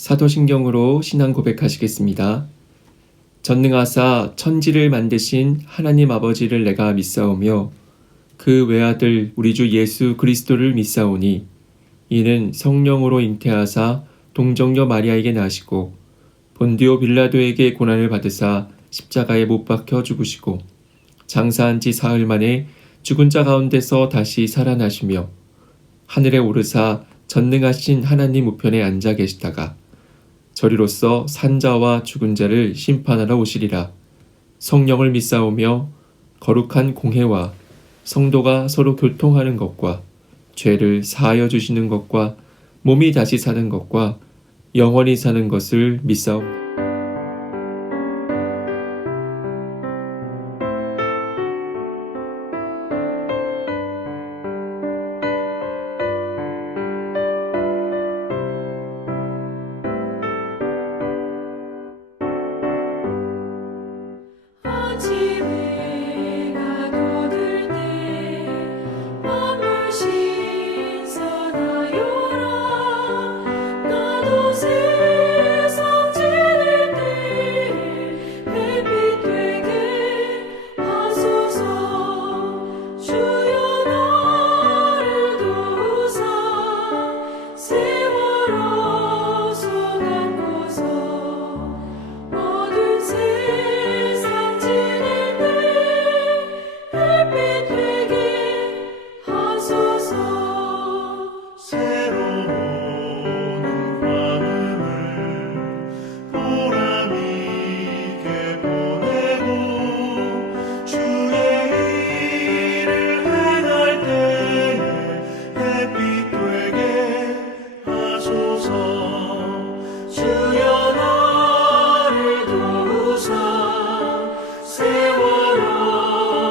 사도신경으로 신앙 고백하시겠습니다. 전능하사 천지를 만드신 하나님 아버지를 내가 믿사오며 그 외아들 우리 주 예수 그리스도를 믿사오니 이는 성령으로 잉태하사 동정녀 마리아에게 나시고 본디오 빌라도에게 고난을 받으사 십자가에 못 박혀 죽으시고 장사한 지 사흘 만에 죽은 자 가운데서 다시 살아나시며 하늘에 오르사 전능하신 하나님 우편에 앉아 계시다가 저리로서 산자와 죽은 자를 심판하러 오시리라. 성령을 믿사오며 거룩한 공회와 성도가 서로 교통하는 것과 죄를 사하여 주시는 것과 몸이 다시 사는 것과 영원히 사는 것을 믿사옵니다. 아침에 가둬들 때 만물 신선하여라. 나도 세상 지낼 때 햇빛 되게 하소서. 주여 나를 도우사 세월호 소망고서 어두운 세상 지낼 때 햇빛 되게 하소서. 새로운 관음을 보람 있게 보내고 주의 일을 행할 때에 햇빛 되게 하소서. 주여 나를 도우사 세월호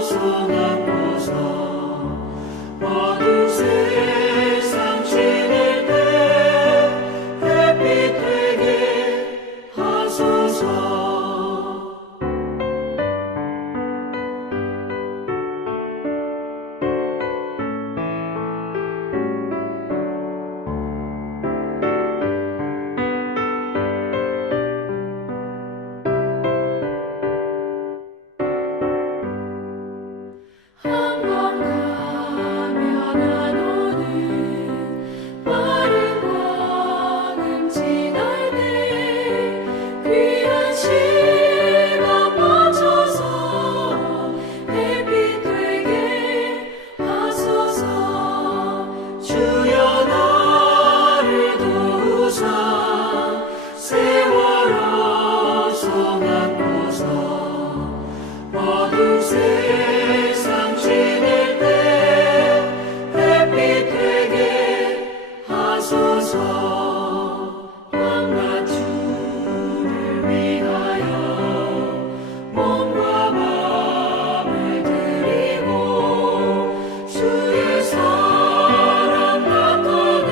소망고서 어두운 세상 지낼 때 햇빛 되게 하소서. 한 번 가면 안 오는 빠른 광음 지날 때 귀한 시간 맞춰서 햇빛 되게 하소서. 주여 나를 도우사 세월호 소망고서 어두운 세상 지낼 때 햇빛 되게 하소서. 밤낮 주를 위하여 몸과 마음을 드리고 주의 사랑 나타내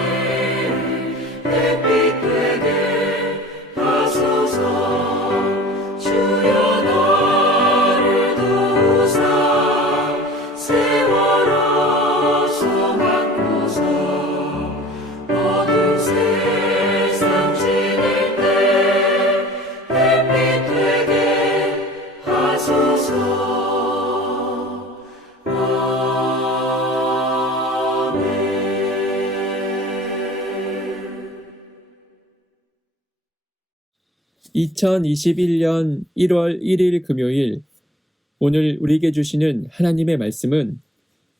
햇빛 되게 하소서. 주여 나를 도우사 세월호 소망고서 어두운 세상 지낼 때 햇빛 되게 하소서. 아멘. 2021년 1월 1일 금요일, 오늘 우리에게 주시는 하나님의 말씀은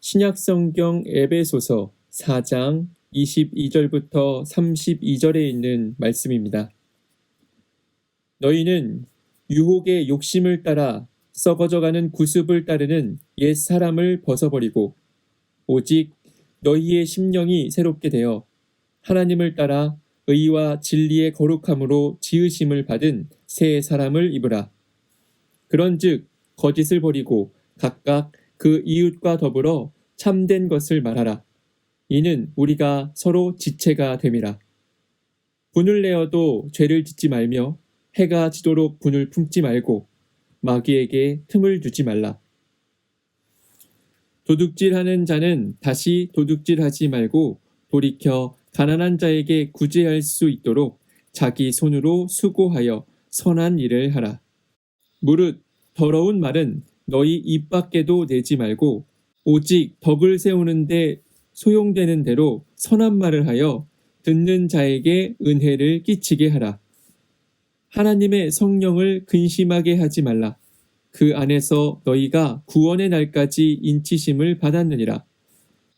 신약성경 에베소서 4장 22절부터 32절에 있는 말씀입니다. 너희는 유혹의 욕심을 따라 썩어져가는 구습을 따르는 옛 사람을 벗어버리고 오직 너희의 심령이 새롭게 되어 하나님을 따라 의와 진리의 거룩함으로 지으심을 받은 새 사람을 입으라. 그런즉 거짓을 버리고 각각 그 이웃과 더불어 참된 것을 말하라. 이는 우리가 서로 지체가 됨이라. 분을 내어도 죄를 짓지 말며 해가 지도록 분을 품지 말고 마귀에게 틈을 두지 말라. 도둑질하는 자는 다시 도둑질하지 말고 돌이켜 가난한 자에게 구제할 수 있도록 자기 손으로 수고하여 선한 일을 하라. 무릇 더러운 말은 너희 입 밖에도 내지 말고 오직 덕을 세우는데 소용되는 대로 선한 말을 하여 듣는 자에게 은혜를 끼치게 하라. 하나님의 성령을 근심하게 하지 말라. 그 안에서 너희가 구원의 날까지 인치심을 받았느니라.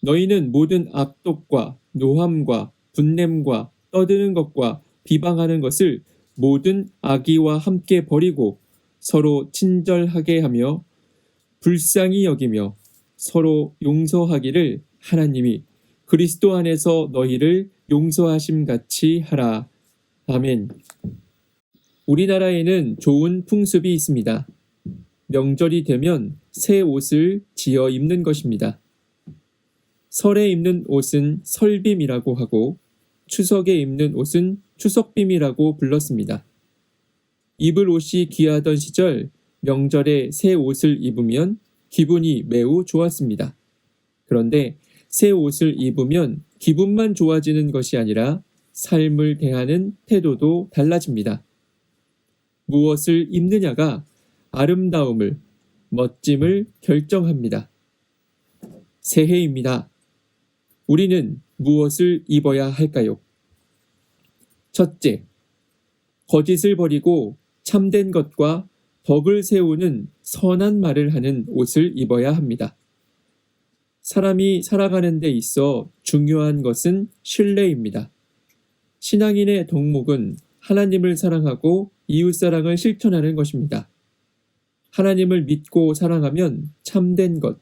너희는 모든 악독과 노함과 분냄과 떠드는 것과 비방하는 것을 모든 악의와 함께 버리고 서로 친절하게 하며 불쌍히 여기며 서로 용서하기를 하나님이 그리스도 안에서 너희를 용서하심 같이 하라. 아멘. 우리나라에는 좋은 풍습이 있습니다. 명절이 되면 새 옷을 지어 입는 것입니다. 설에 입는 옷은 설빔이라고 하고 추석에 입는 옷은 추석빔이라고 불렀습니다. 입을 옷이 귀하던 시절 명절에 새 옷을 입으면 기분이 매우 좋았습니다. 그런데 새 옷을 입으면 기분만 좋아지는 것이 아니라 삶을 대하는 태도도 달라집니다. 무엇을 입느냐가 아름다움을, 멋짐을 결정합니다. 새해입니다. 우리는 무엇을 입어야 할까요? 첫째, 거짓을 버리고 참된 것과 덕을 세우는 선한 말을 하는 옷을 입어야 합니다. 사람이 살아가는 데 있어 중요한 것은 신뢰입니다. 신앙인의 덕목은 하나님을 사랑하고 이웃사랑을 실천하는 것입니다. 하나님을 믿고 사랑하면 참된 것,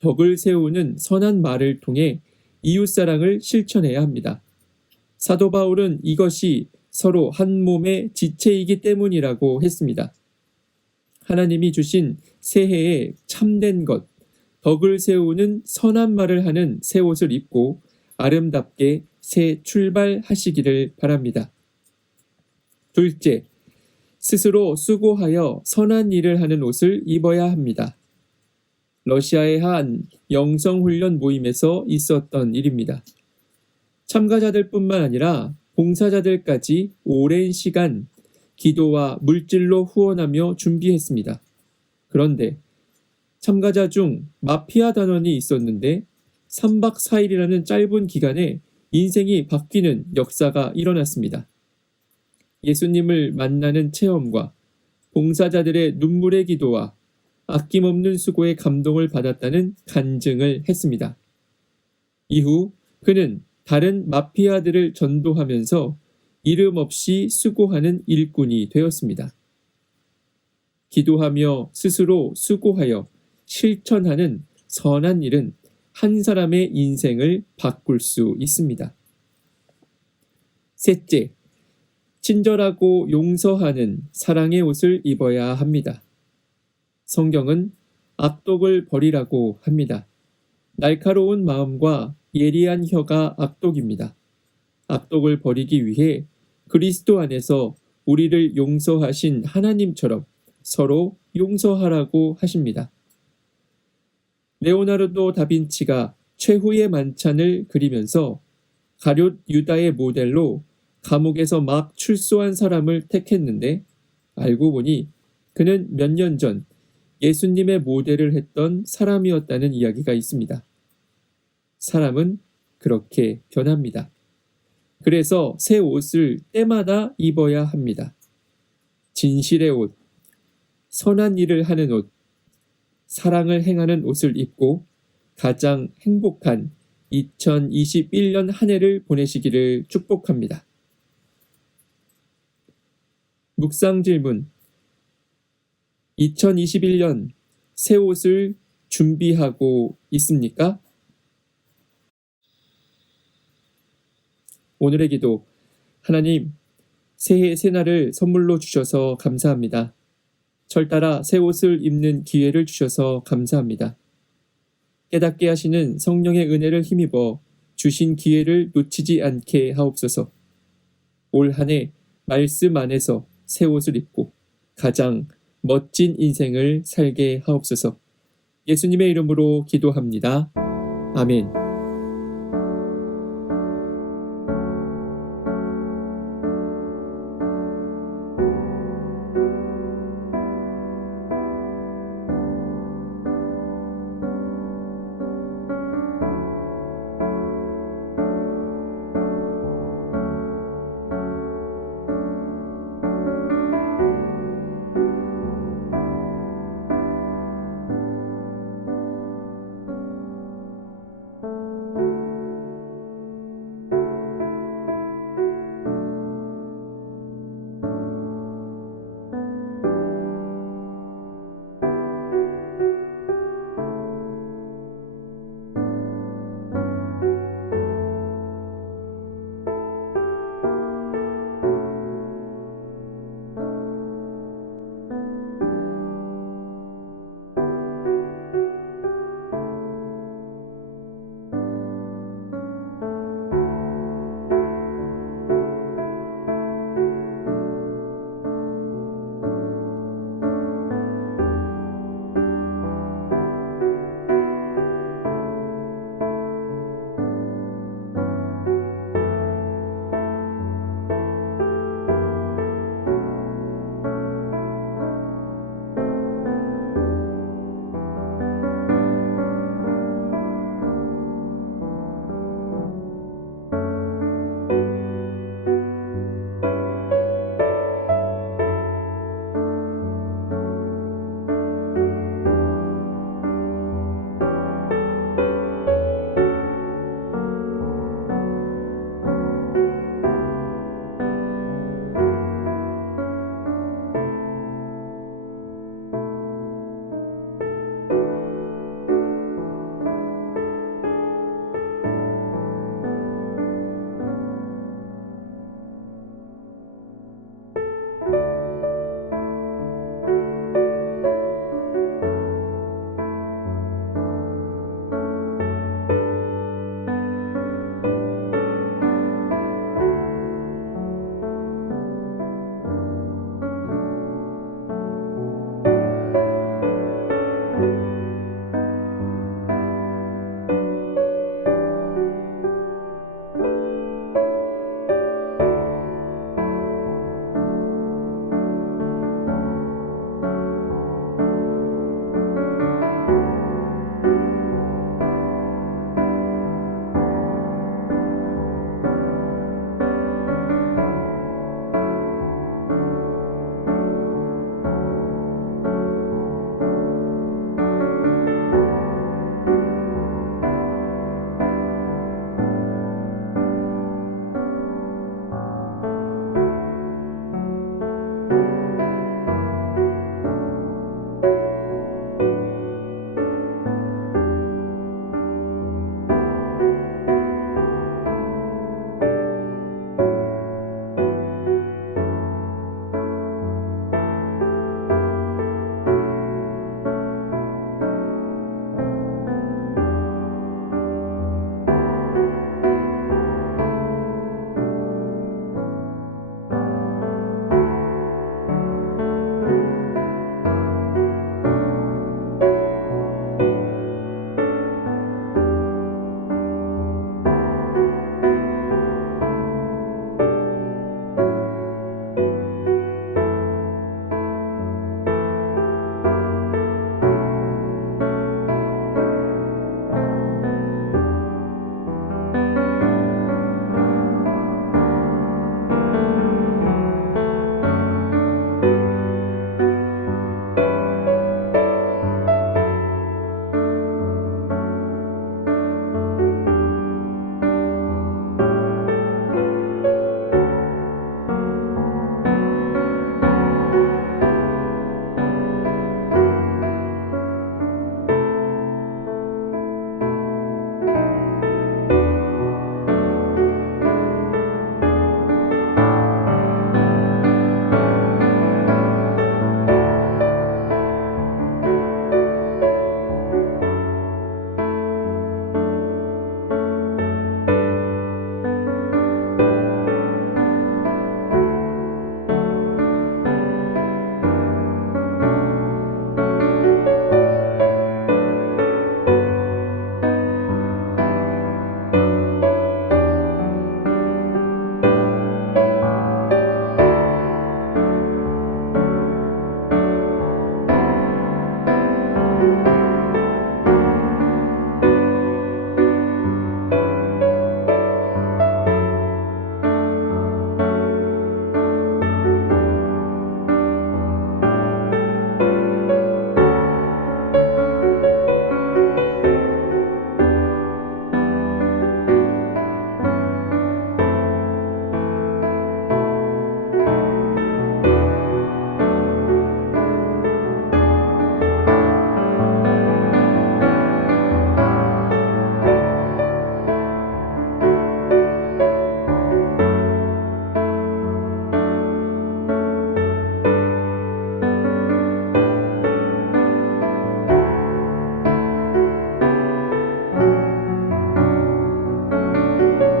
덕을 세우는 선한 말을 통해 이웃사랑을 실천해야 합니다. 사도 바울은 이것이 서로 한 몸의 지체이기 때문이라고 했습니다. 하나님이 주신 새해에 참된 것, 덕을 세우는 선한 말을 하는 새 옷을 입고 아름답게 새 출발하시기를 바랍니다. 둘째, 스스로 수고하여 선한 일을 하는 옷을 입어야 합니다. 러시아의 한 영성훈련 모임에서 있었던 일입니다. 참가자들뿐만 아니라 봉사자들까지 오랜 시간 기도와 물질로 후원하며 준비했습니다. 그런데 참가자 중 마피아 단원이 있었는데 3박 4일이라는 짧은 기간에 인생이 바뀌는 역사가 일어났습니다. 예수님을 만나는 체험과 봉사자들의 눈물의 기도와 아낌없는 수고에 감동을 받았다는 간증을 했습니다. 이후 그는 다른 마피아들을 전도하면서 이름 없이 수고하는 일꾼이 되었습니다. 기도하며 스스로 수고하여 실천하는 선한 일은 한 사람의 인생을 바꿀 수 있습니다. 셋째, 친절하고 용서하는 사랑의 옷을 입어야 합니다. 성경은 악독을 버리라고 합니다. 날카로운 마음과 예리한 혀가 악독입니다. 악독을 버리기 위해 그리스도 안에서 우리를 용서하신 하나님처럼 서로 용서하라고 하십니다. 레오나르도 다빈치가 최후의 만찬을 그리면서 가룟 유다의 모델로 감옥에서 막 출소한 사람을 택했는데 알고 보니 그는 몇 년 전 예수님의 모델을 했던 사람이었다는 이야기가 있습니다. 사람은 그렇게 변합니다. 그래서 새 옷을 때마다 입어야 합니다. 진실의 옷, 선한 일을 하는 옷, 사랑을 행하는 옷을 입고 가장 행복한 2021년 한 해를 보내시기를 축복합니다. 묵상 질문. 2021년 새 옷을 준비하고 있습니까? 오늘의 기도. 하나님, 새해 새날을 선물로 주셔서 감사합니다. 철따라 새 옷을 입는 기회를 주셔서 감사합니다. 깨닫게 하시는 성령의 은혜를 힘입어 주신 기회를 놓치지 않게 하옵소서. 올 한 해 말씀 안에서 새 옷을 입고 가장 멋진 인생을 살게 하옵소서. 예수님의 이름으로 기도합니다. 아멘.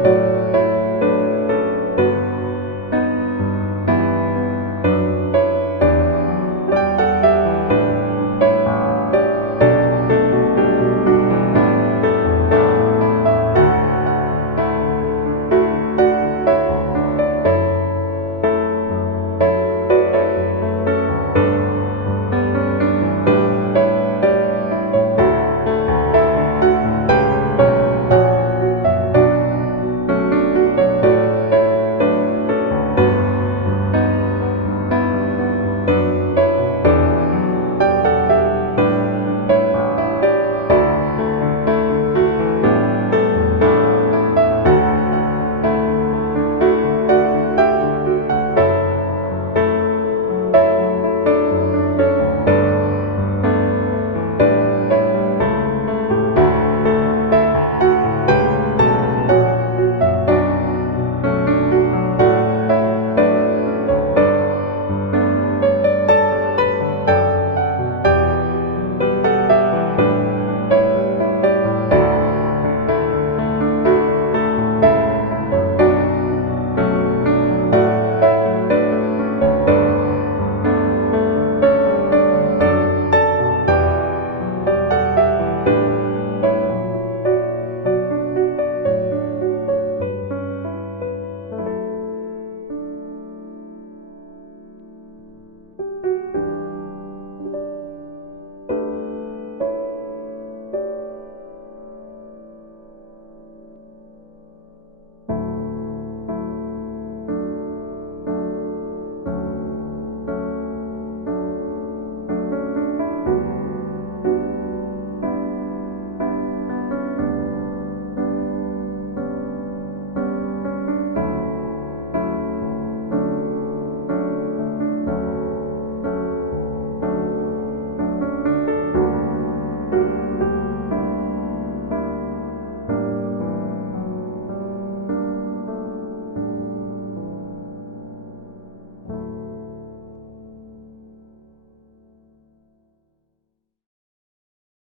아멘.